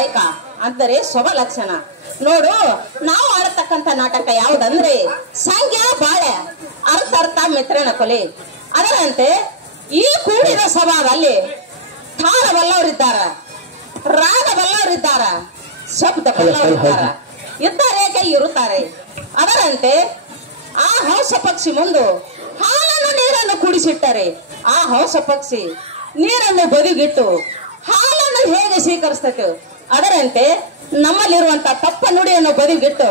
ಗಾಯಕ ಅಂದರೆ ಶುಭಲಕ್ಷಣ. ನೋಡು, ನಾವು ಆಡತಕ್ಕಂತ ನಾಟಕ ಯಾವುದಂದ್ರೆ ಸಂಖ್ಯಾ ಬಾಳೆ ಅರ್ಥ ಅರ್ಥ ಮಿತ್ರನ ಕೊಲೆ. ಅದರಂತೆ ಈ ಕೂಡಿದ ಸಭಾದಲ್ಲಿ ತಾಳ ಬಲ್ಲವರಿದ್ದಾರ, ರಾಗ ಬಲ್ಲವರಿದ್ದಾರ, ಶಬ್ದ ಬಲ್ಲವರಿದ್ದಾರ, ಇದ್ದರೇಕೆ ಇರುತ್ತಾರೆ. ಅದರಂತೆ ಆ ಹಂಸ ಪಕ್ಷಿ ಮುಂದು ಹಾಲನ್ನು ನೀರನ್ನು ಕುಡಿಸಿಟ್ಟರೆ ಆ ಹಂಸ ಪಕ್ಷಿ ನೀರನ್ನು ಬದಿಗಿಟ್ಟು ಹಾಲನ್ನು ಹೇಗೆ ಸ್ವೀಕರಿಸ್ತೈತೆ, ಅದರಂತೆ ನಮ್ಮಲ್ಲಿರುವಂತ ತಪ್ಪ ನುಡಿಯನ್ನು ಬದಿಗಿಟ್ಟು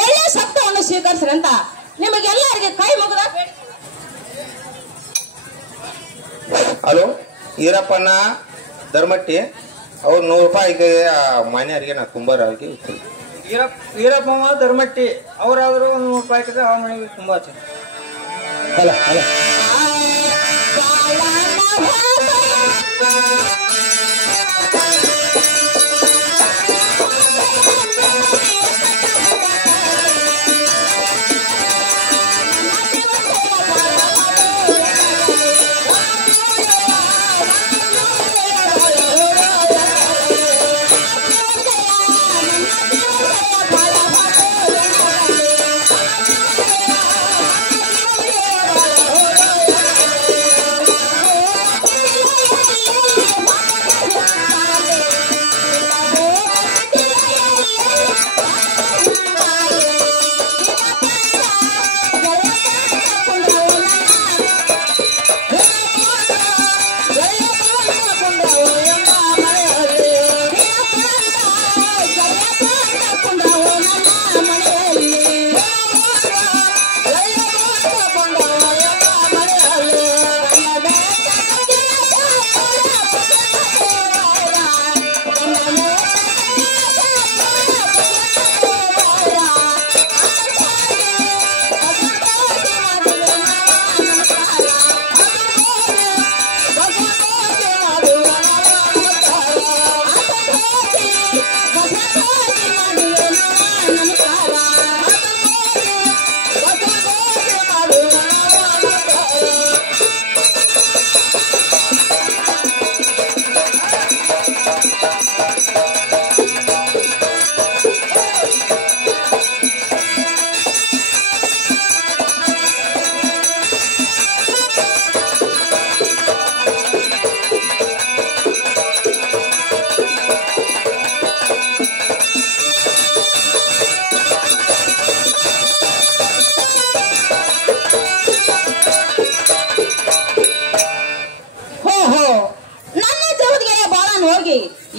ಒಳ್ಳೆ ಶಬ್ದವನ್ನು ಸ್ವೀಕರಿಸ್ರಿ ಅಂತ ನಿಮಗೆಲ್ಲರಿಗೆ ಕೈ ಮುಗಿದ. ಹಲೋ, ಈರಪ್ಪನ ಧರ್ಮಟ್ಟಿ ಅವ್ರು 100 ರೂಪಾಯಿಗೆ ಮಾನ್ಯರಿಗೆ ನಾ ಕುಂಬಾರರಿಗೆ ಈರಪ್ಪಮ್ಮ ಧರ್ಮಟ್ಟಿ ಅವರಾದ್ರೂ 100 ರೂಪಾಯಿ ಹಾಕಿದ್ರೆ ಅವ್ರ ಮನೆಗೆ ತುಂಬಾ ಚೆನ್ನಾಗಿ.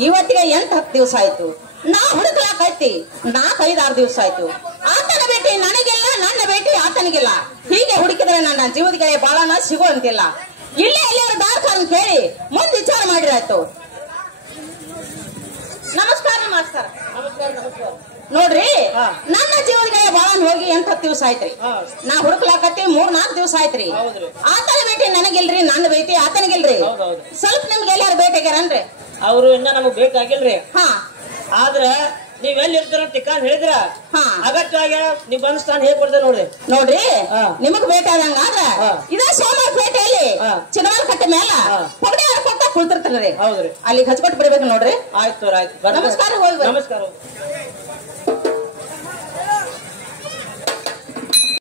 ಇವತ್ತಿಗೆ 8-10 ದಿವಸ ಆಯ್ತು. ನಾ ಹುಡುಕ್ಲಾಕೈತಿ 4-5-6 ದಿವಸ ಆಯ್ತು. ಆತನ ಭೇಟಿ ನನಗಿಲ್ಲ, ನನ್ನ ಭೇಟಿ ಆತನಿಗಿಲ್ಲ. ಹೀಗೆ ಹುಡುಕಿದ್ರೆ ನನ್ನ ಜೀವದ ಗೆಳೆಯ ಬಾಳನ ಸಿಗುವಂತಿಲ್ಲ. ಇಲ್ಲೇ ಎಲ್ಲರೂ ದಾರ್ಖಾನ್ ಕೇಳಿ ಮುಂದೆ ವಿಚಾರ ಮಾಡಿರಾಯ್ತು. ನಮಸ್ಕಾರ ಮಾಸ್ತರ್. ನೋಡ್ರಿ, ನನ್ನ ಜೀವದ ಗೆಳೆಯ ಬಾಳನ್ ಹೋಗಿ 8-10 ದಿವಸ ಆಯ್ತ್ರಿ. ನಾ ಹುಡುಕ್ಲಾಕತ್ತಿ 3-4 ದಿವಸ ಆಯ್ತ್ರಿ. ಆತನ ಭೇಟಿ ನನಗಿಲ್ರಿ, ನನ್ನ ಭೇಟಿ ಆತನಿಗಿಲ್ರಿ. ಸ್ವಲ್ಪ ನಿಮ್ಗೆ ಎಲ್ಲಾರು ಭೇಟಿಗ್ಯಾರನ್ರಿ? ಅವರು ಇನ್ನ ನಮಗ್ ಬೇಕಾಗಿಲ್ರಿ. ಹಾ, ಆದ್ರ ನೀವ್ ಎಲ್ಲಿ ಇರ್ತಾರ ಟಿಕಾನ್ ಹೇಳಿದ್ರ ಅಗತ್ಯವಾಗಿ ನೀವ್ ಬಂದ ಸ್ಥಾನ ಹೇಗ್ ಕೊಡ್ತೇವೆ ನೋಡ್ರಿ. ನೋಡ್ರಿ, ನಿಮಗ್ ಭೇಟಿ ಆದಂಗ ಆದ್ರ ಇದ ಸೋಮವಾರ ಪೇಟೆಯಲ್ಲಿ ಚಿನ್ನವಾರ ಕಟ್ಟೆ ಮೇಲ ಪಗಡಿ ಆಡ್ಕೊಂತ ಕುಳ್ತಿರ್ತಾರ್ರಿ. ಹೌದ್ರಿ, ಅಲ್ಲಿ ಹಚ್ಕೊಟ್ ಬಿಡ್ಬೇಕು ನೋಡ್ರಿ. ಆಯ್ತು ಆಯ್ತು. ನಮಸ್ಕಾರ. ಹೋಗಿ ನಮಸ್ಕಾರ.